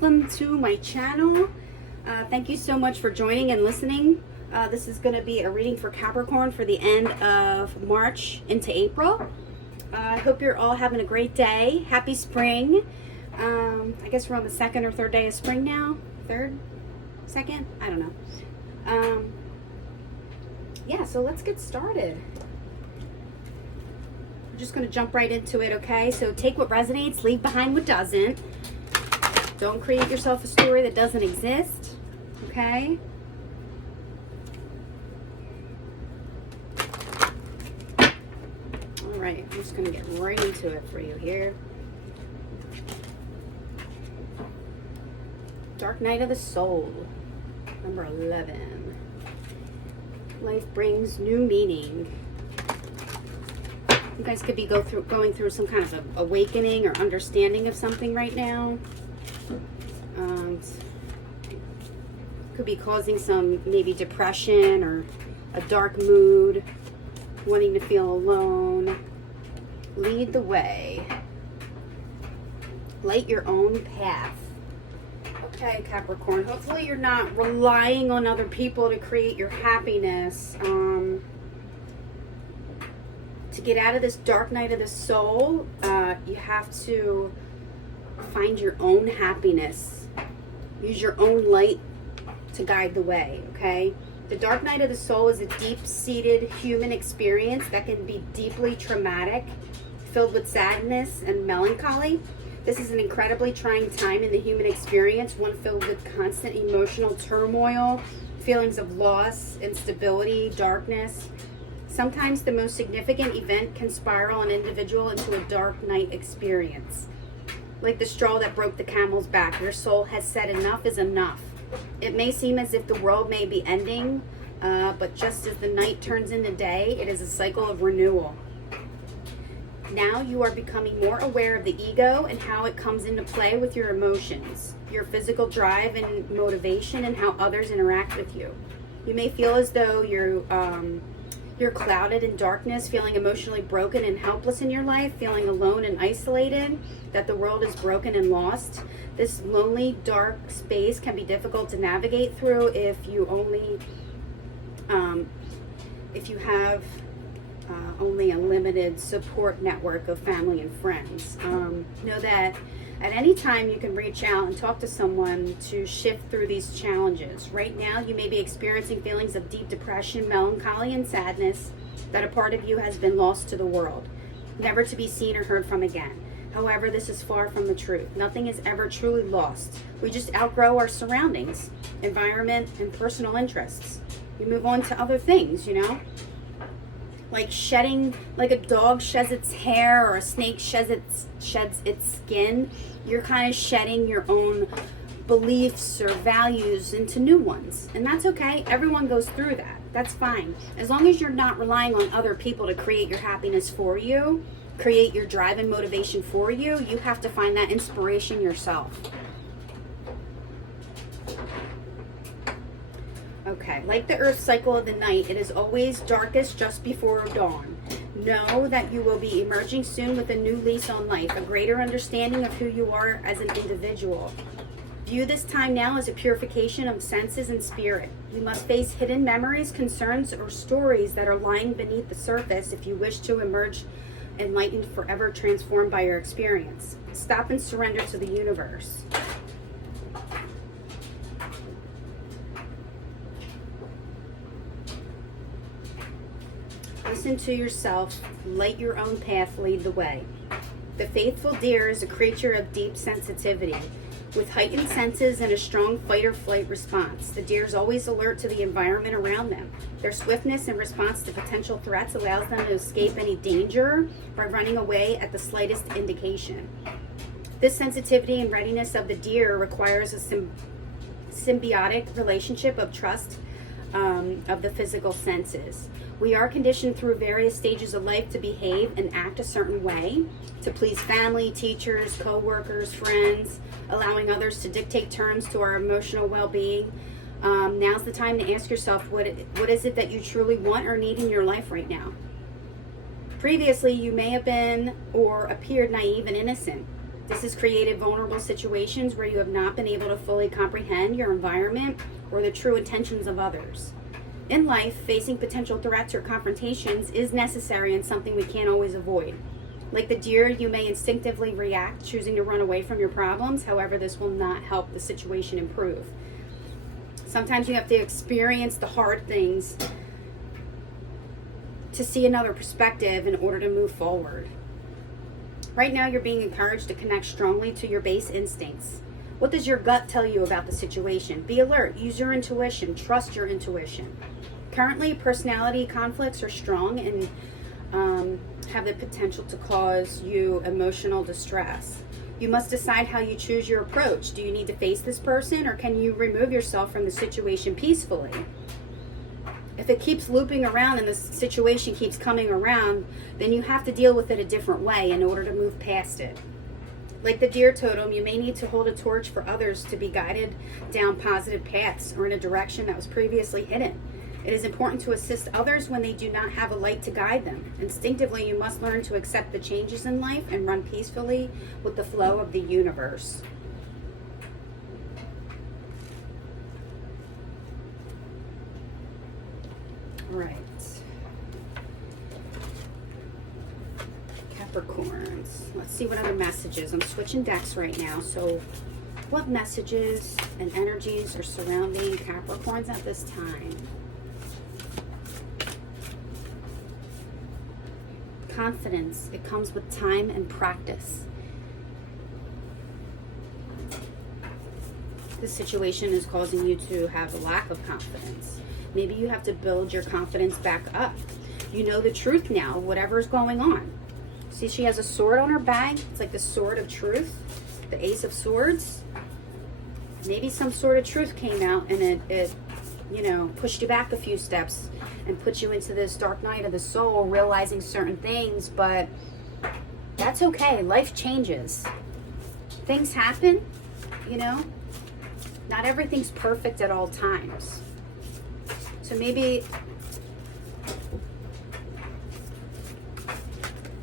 welcome to my channel. Thank you so much for joining and listening. This is going to be a reading for Capricorn for the end of March into April. I hope you're all having a great day. Happy spring. I guess we're on the second or third day of spring now. Third? Second? I don't know. Yeah, so let's get started. We're just going to jump right into it, okay? So take what resonates, leave behind what doesn't. Don't create yourself a story that doesn't exist, okay? All right, I'm just going to get right into it for you here. Dark Night of the Soul, number 11. Life brings new meaning. You guys could be going through some kind of awakening or understanding of something right now. Could be causing some maybe depression or a dark mood, wanting to feel alone. Lead the way. Light your own path. Okay, Capricorn, hopefully you're not relying on other people to create your happiness. To get out of this dark night of the soul, you have to find your own happiness. Use your own light to guide the way, okay? The dark night of the soul is a deep-seated human experience that can be deeply traumatic, filled with sadness and melancholy. This is an incredibly trying time in the human experience, one filled with constant emotional turmoil, feelings of loss, instability, darkness. Sometimes the most significant event can spiral an individual into a dark night experience. Like the straw that broke the camel's back, your soul has said enough is enough. It may seem as if the world may be ending, but just as the night turns into day, it is a cycle of renewal. Now you are becoming more aware of the ego and how it comes into play with your emotions, your physical drive and motivation, and how others interact with you. You may feel as though you're clouded in darkness, feeling emotionally broken and helpless in your life, feeling alone and isolated, that the world is broken and lost. This lonely, dark space can be difficult to navigate through if you have only a limited support network of family and friends. Know that at any time you can reach out and talk to someone to shift through these challenges. Right now you may be experiencing feelings of deep depression, melancholy, and sadness that a part of you has been lost to the world, never to be seen or heard from again. However, this is far from the truth. Nothing is ever truly lost. We just outgrow our surroundings, environment, and personal interests. We move on to other things, you know? Like shedding, like a dog sheds its hair or a snake sheds its skin. You're kind of shedding your own beliefs or values into new ones. And that's okay. Everyone goes through that. That's fine. As long as you're not relying on other people to create your happiness for you, create your drive and motivation for you, you have to find that inspiration yourself. Okay, like the earth cycle of the night, it is always darkest just before dawn. Know that you will be emerging soon with a new lease on life, a greater understanding of who you are as an individual. View this time now as a purification of senses and spirit. You must face hidden memories, concerns, or stories that are lying beneath the surface if you wish to emerge enlightened, forever transformed by your experience. Stop and surrender to the universe. Listen to yourself, light your own path, lead the way. The faithful deer is a creature of deep sensitivity. With heightened senses and a strong fight or flight response, the deer is always alert to the environment around them. Their swiftness in response to potential threats allows them to escape any danger by running away at the slightest indication. This sensitivity and readiness of the deer requires a symbiotic relationship of trust of the physical senses. We are conditioned through various stages of life to behave and act a certain way, to please family, teachers, co-workers, friends, allowing others to dictate terms to our emotional well-being. Now's the time to ask yourself, what is it that you truly want or need in your life right now? Previously, you may have been or appeared naive and innocent. This has created vulnerable situations where you have not been able to fully comprehend your environment or the true intentions of others. In life, facing potential threats or confrontations is necessary and something we can't always avoid. Like the deer, you may instinctively react, choosing to run away from your problems. However, this will not help the situation improve. Sometimes you have to experience the hard things to see another perspective in order to move forward. Right now, you're being encouraged to connect strongly to your base instincts. What does your gut tell you about the situation? Be alert, use your intuition, trust your intuition. Currently, personality conflicts are strong and have the potential to cause you emotional distress. You must decide how you choose your approach. Do you need to face this person, or can you remove yourself from the situation peacefully? If it keeps looping around and the situation keeps coming around, then you have to deal with it a different way in order to move past it. Like the deer totem, you may need to hold a torch for others to be guided down positive paths or in a direction that was previously hidden. It is important to assist others when they do not have a light to guide them. Instinctively, you must learn to accept the changes in life and run peacefully with the flow of the universe. All right. Capricorns. Let's see what other messages. I'm switching decks right now. So what messages and energies are surrounding Capricorns at this time? Confidence. It comes with time and practice. This situation is causing you to have a lack of confidence. Maybe you have to build your confidence back up. You know the truth now, whatever's going on. See, she has a sword on her bag. It's like the sword of truth, the Ace of Swords. Maybe some sort of truth came out and it pushed you back a few steps and put you into this dark night of the soul, realizing certain things, but that's okay. Life changes. Things happen, Not everything's perfect at all times. So maybe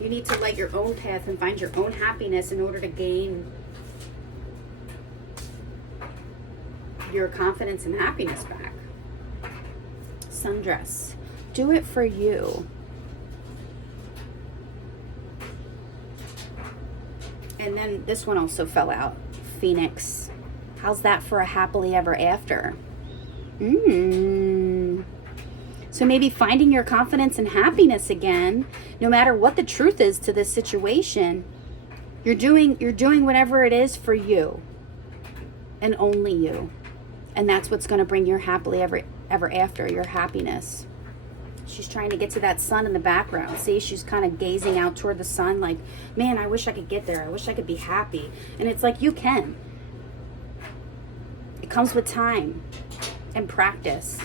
you need to light your own path and find your own happiness in order to gain your confidence and happiness back. Sundress. Do it for you. And then this one also fell out. Phoenix. How's that for a happily ever after? So maybe finding your confidence and happiness again, no matter what the truth is to this situation, you're doing whatever it is for you and only you. And that's what's going to bring your happily ever after, your happiness. She's trying to get to that sun in the background. See, she's kind of gazing out toward the sun like, man, I wish I could get there. I wish I could be happy. And it's like, you can. It comes with time and practice.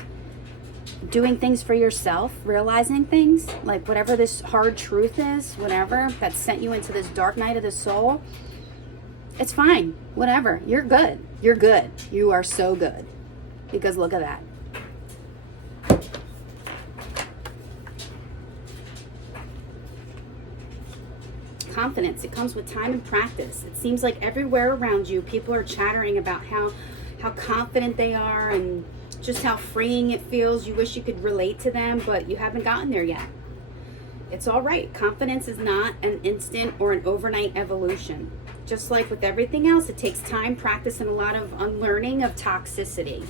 Doing things for yourself, realizing things, like whatever this hard truth is, whatever, that sent you into this dark night of the soul, it's fine. Whatever. You're good. You're good. You are so good. Because look at that. Confidence. It comes with time and practice. It seems like everywhere around you, people are chattering about how confident they are and just how freeing it feels. You wish you could relate to them, but you haven't gotten there yet. It's all right. Confidence is not an instant or an overnight evolution. Just like with everything else, it takes time, practice, and a lot of unlearning of toxicity.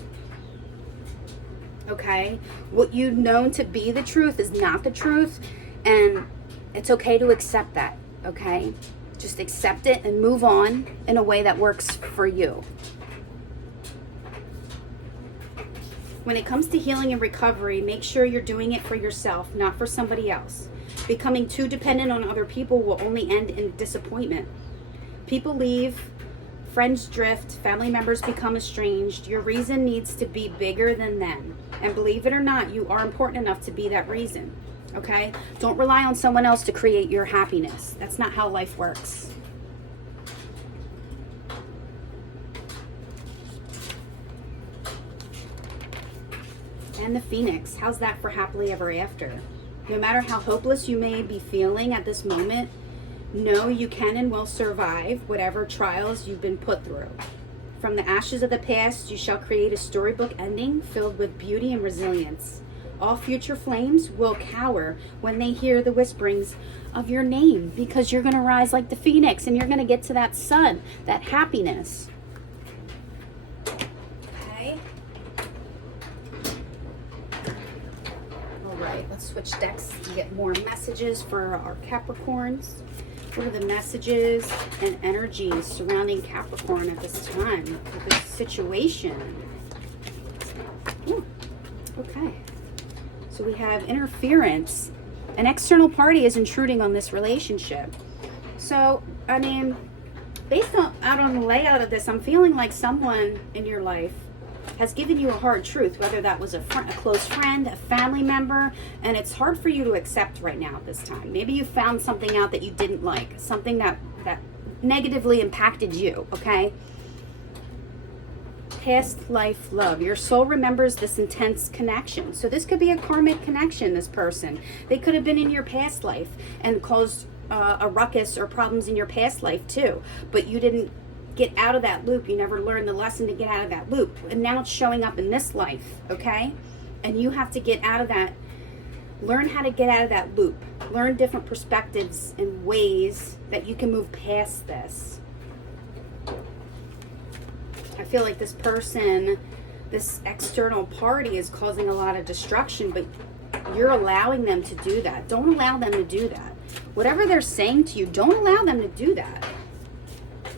Okay? What you've known to be the truth is not the truth, and it's okay to accept that, okay? Just accept it and move on in a way that works for you. When it comes to healing and recovery, make sure you're doing it for yourself, not for somebody else. Becoming too dependent on other people will only end in disappointment. People leave, friends drift, family members become estranged. Your reason needs to be bigger than them. And believe it or not, you are important enough to be that reason. Okay? Don't rely on someone else to create your happiness. That's not how life works. And the Phoenix. How's that for happily ever after? No matter how hopeless you may be feeling at this moment, Know you can and will survive whatever trials you've been put through. From the ashes of the past, you shall create a storybook ending filled with beauty and resilience. All future flames will cower when they hear the whisperings of your name, because you're going to rise like the phoenix and you're going to get to that sun, that happiness. Okay. All right, let's switch decks to get more messages for our Capricorns. What are the messages and energies surrounding Capricorn at this time, at this situation? Ooh, okay. So we have interference. An external party is intruding on this relationship. So, I mean, based out on the layout of this, I'm feeling like someone in your life has given you a hard truth, whether that was a close friend, a family member, and it's hard for you to accept right now at this time. Maybe you found something out that you didn't like, something that negatively impacted you, okay? Past life love. Your soul remembers this intense connection. So this could be a karmic connection, this person. They could have been in your past life and caused a ruckus or problems in your past life too, but you didn't get out of that loop. You never learned the lesson to get out of that loop, and now it's showing up in this life, okay? And you have to get out of that, learn how to get out of that loop, learn different perspectives and ways that you can move past this. I feel like this person, this external party is causing a lot of destruction, but you're allowing them to do that. Don't allow them to do that. Whatever they're saying to you, don't allow them to do that.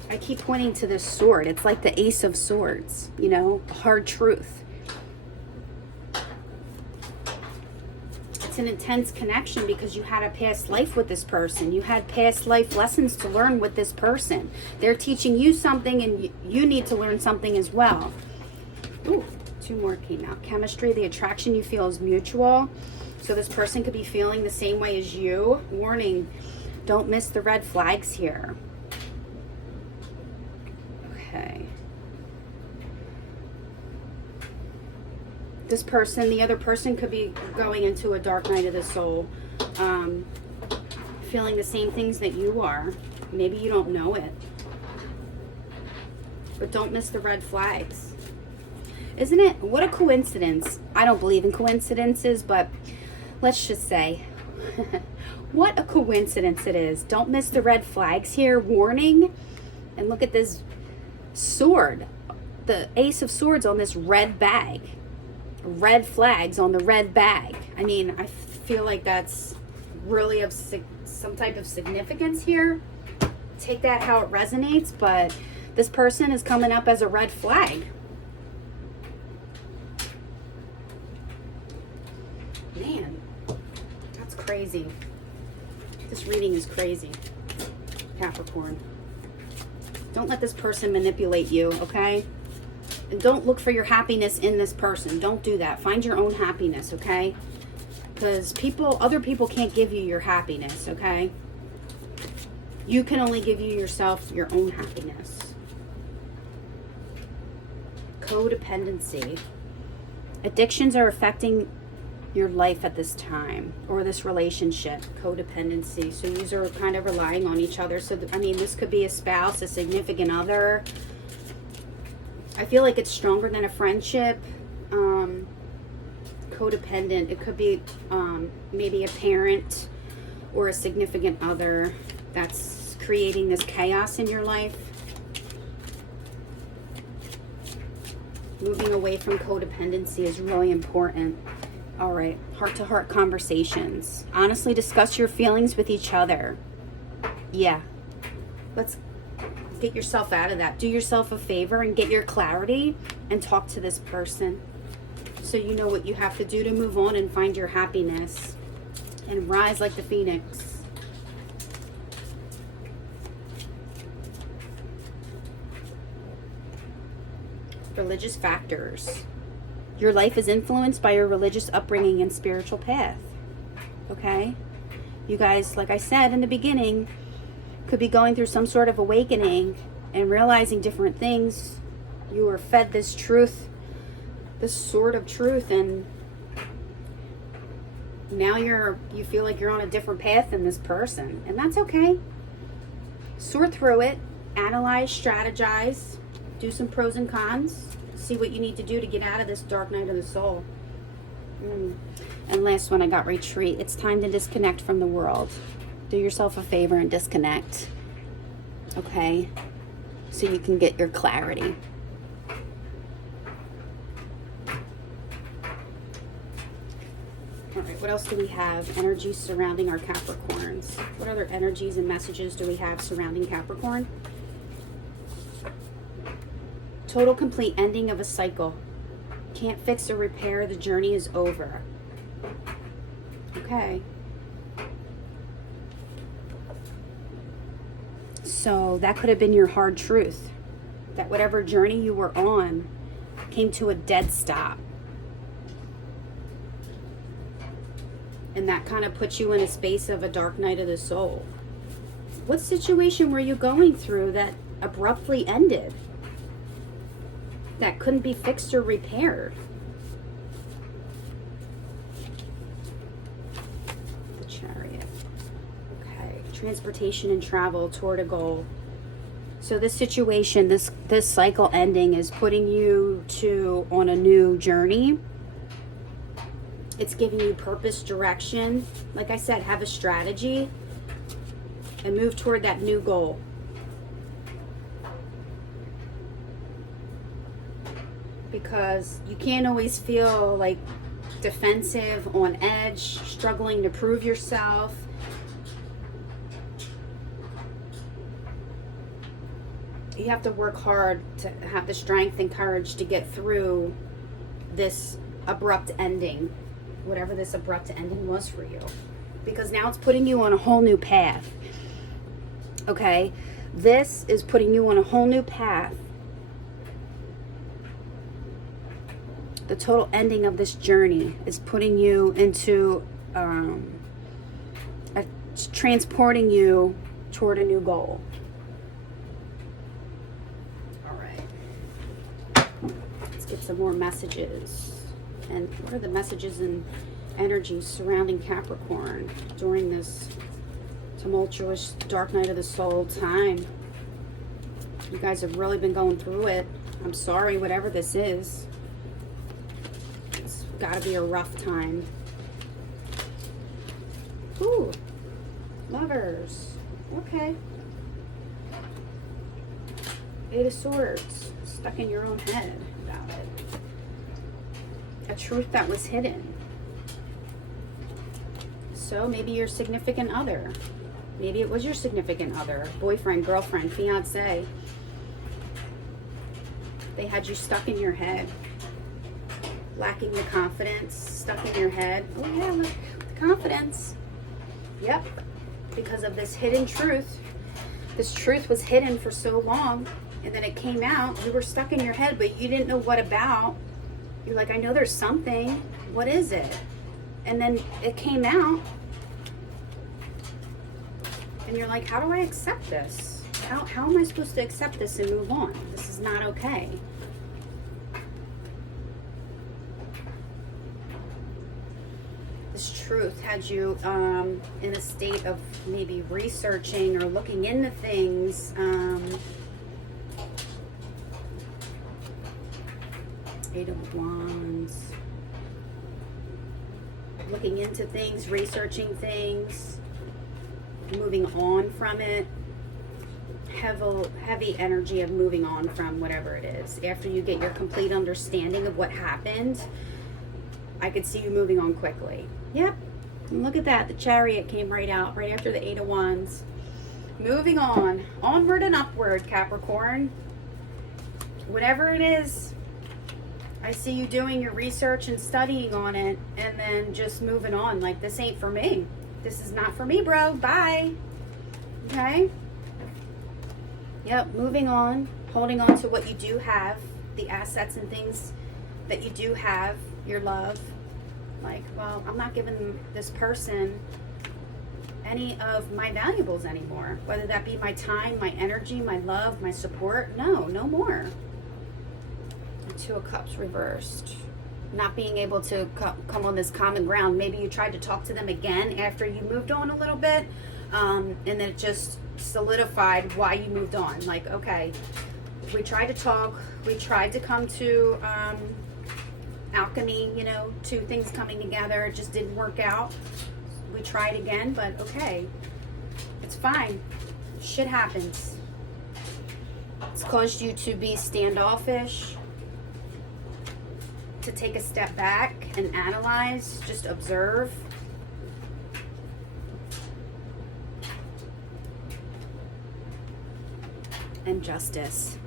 I keep pointing to this sword. It's like the Ace of Swords, you know, hard truth. It's an intense connection because you had a past life with this person. You had past life lessons to learn with this person. They're teaching you something, and you need to learn something as well. Ooh, two more came out. Chemistry, the attraction you feel is mutual. So this person could be feeling the same way as you. Warning, don't miss the red flags here. Okay. This person, the other person could be going into a dark night of the soul, feeling the same things that you are. Maybe you don't know it. But don't miss the red flags. Isn't it? What a coincidence. I don't believe in coincidences, but let's just say, what a coincidence it is. Don't miss the red flags here. Warning. And look at this sword, the Ace of Swords on this red bag. Red flags on the red bag. I mean, I feel like that's really of some type of significance here. Take that how it resonates, but this person is coming up as a red flag. Man, that's crazy. This reading is crazy, Capricorn. Don't let this person manipulate you, okay? And don't look for your happiness in this person. Don't do that. Find your own happiness, okay? Because other people can't give you your happiness, okay? You can only give you yourself your own happiness. Codependency. Addictions are affecting your life at this time, or this relationship. Codependency. So you are kind of relying on each other. So, I mean, this could be a spouse, a significant other. I feel like it's stronger than a friendship. Codependent. It could be maybe a parent or a significant other that's creating this chaos in your life. Moving away from codependency is really important. All right, heart-to-heart conversations. Honestly discuss your feelings with each other. Yeah. Let's get yourself out of that. Do yourself a favor and get your clarity and talk to this person so you know what you have to do to move on and find your happiness and rise like the phoenix. Religious factors. Your life is influenced by your religious upbringing and spiritual path. Okay? You guys, like I said in the beginning, could be going through some sort of awakening and realizing different things. You were fed this truth, this sort of truth, and now you feel like you're on a different path than this person, and that's okay. Sort through it, analyze, strategize, do some pros and cons, see what you need to do to get out of this dark night of the soul. And last one, I got retreat. It's time to disconnect from the world. Do yourself a favor and disconnect. Okay? So you can get your clarity. All right, what else do we have? Energies surrounding our Capricorns. What other energies and messages do we have surrounding Capricorn? Total complete ending of a cycle. Can't fix or repair. The journey is over. Okay. So that could have been your hard truth. That whatever journey you were on came to a dead stop. And that kind of puts you in a space of a dark night of the soul. What situation were you going through that abruptly ended? That couldn't be fixed or repaired? The Chariot. Okay. Transportation and travel toward a goal. So this situation, this cycle ending is putting you on a new journey. It's giving you purpose, direction. Like I said, have a strategy and move toward that new goal. Because you can't always feel like defensive, on edge, struggling to prove yourself. You have to work hard to have the strength and courage to get through this abrupt ending. Whatever this abrupt ending was for you, because now it's putting you on a whole new path. Okay, this is putting you on a whole new path. The total ending of this journey is putting you into transporting you toward a new goal. All right, let's get some more messages. And what are the messages and energies surrounding Capricorn during this tumultuous dark night of the soul time? You guys have really been going through it. I'm sorry, whatever this is. It's got to be a rough time. Ooh, Lovers. Okay. Eight of Swords. Stuck in your own head about it. A truth that was hidden. So maybe your significant other. Maybe it was your significant other, boyfriend, girlfriend, fiance. They had you stuck in your head. Lacking the confidence, stuck in your head. Oh yeah, look, the confidence. Yep, because of this hidden truth. This truth was hidden for so long, and then it came out. You were stuck in your head, but you didn't know what about. You're like, I know there's something. What is it? And then it came out. And you're like, how do I accept this? How am I supposed to accept this and move on? This is not okay. This truth had you in a state of maybe researching or looking into things. Eight of Wands. Looking into things, researching things, moving on from it. Heavy energy of moving on from whatever it is. After you get your complete understanding of what happened, I could see you moving on quickly. Yep. And look at that. The Chariot came right out, right after the Eight of Wands. Moving on. Onward and upward, Capricorn. Whatever it is, I see you doing your research and studying on it, and then just moving on. Like, this ain't for me. This is not for me, bro. Bye. Okay? Yep, moving on. Holding on to what you do have. The assets and things that you do have. Your love. Like, well, I'm not giving this person any of my valuables anymore. Whether that be my time, my energy, my love, my support. No more. Two of Cups reversed. Not being able to come on this common ground. Maybe you tried to talk to them again after you moved on a little bit, and then it just solidified why you moved on. Like, okay, we tried to talk, we tried to come to alchemy, you know, two things coming together. It just didn't work out. We tried again, but okay, it's fine. Shit happens. It's caused you to be standoffish, to take a step back and analyze, just observe. And justice.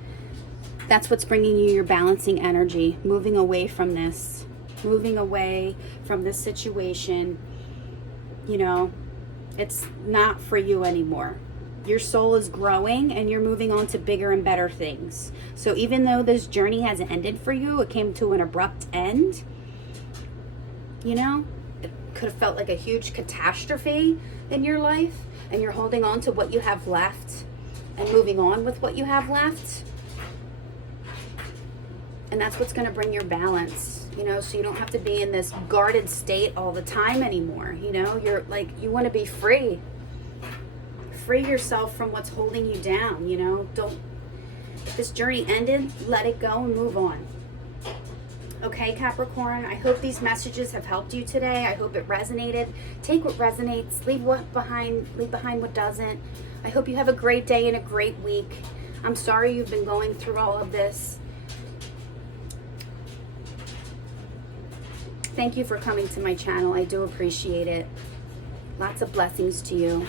That's what's bringing you your balancing energy, moving away from this, moving away from this situation. You know, it's not for you anymore. Your soul is growing and you're moving on to bigger and better things. So even though this journey hasn't ended for you, it came to an abrupt end, you know, it could have felt like a huge catastrophe in your life, and you're holding on to what you have left and moving on with what you have left. And that's what's going to bring your balance, you know, so you don't have to be in this guarded state all the time anymore. You know, you're like, you want to be free. Free yourself from what's holding you down, you know. Don't, if this journey ended, let it go and move on. Okay, Capricorn, I hope these messages have helped you today. I hope it resonated. Take what resonates, leave behind what doesn't. I hope you have a great day and a great week. I'm sorry you've been going through all of this. Thank you for coming to my channel. I do appreciate it. Lots of blessings to you.